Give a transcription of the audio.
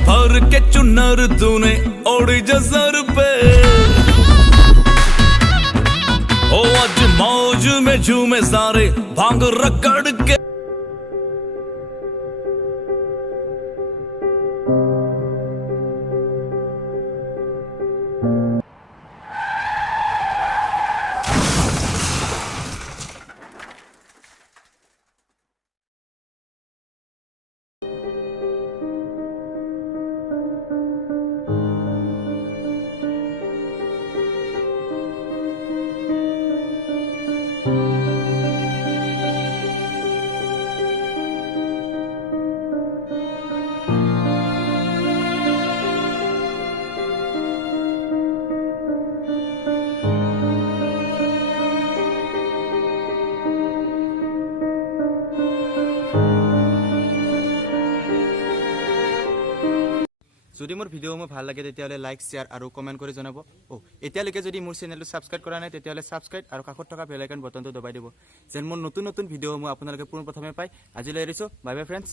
भर के चुनर तूने ओढ़ी जसर पे ओ आज मौज में झूमे सारे भांग रगड़ के যদি মোৰ ভিডিঅ' ভাল লাগে তেতিয়াহ'লে লাইক শ্বেয়াৰ আৰু কমেণ্ট কৰি জনাব এতিয়ালৈকে যদি মোৰ চেনেলটো ছাবস্ক্ৰাইব কৰা নাই তেতিয়াহ'লে ছাবস্ক্ৰাইব আৰু কাষত থকা বেল আইকন বটনটো দবাই দিব যেন মোৰ নতুন নতুন ভিডিঅ'সমূহ আপোনালোকে পোনপ্ৰথমে পায় আজিলৈ এৰিছোঁ বাই বাই ফ্ৰেণ্ডছ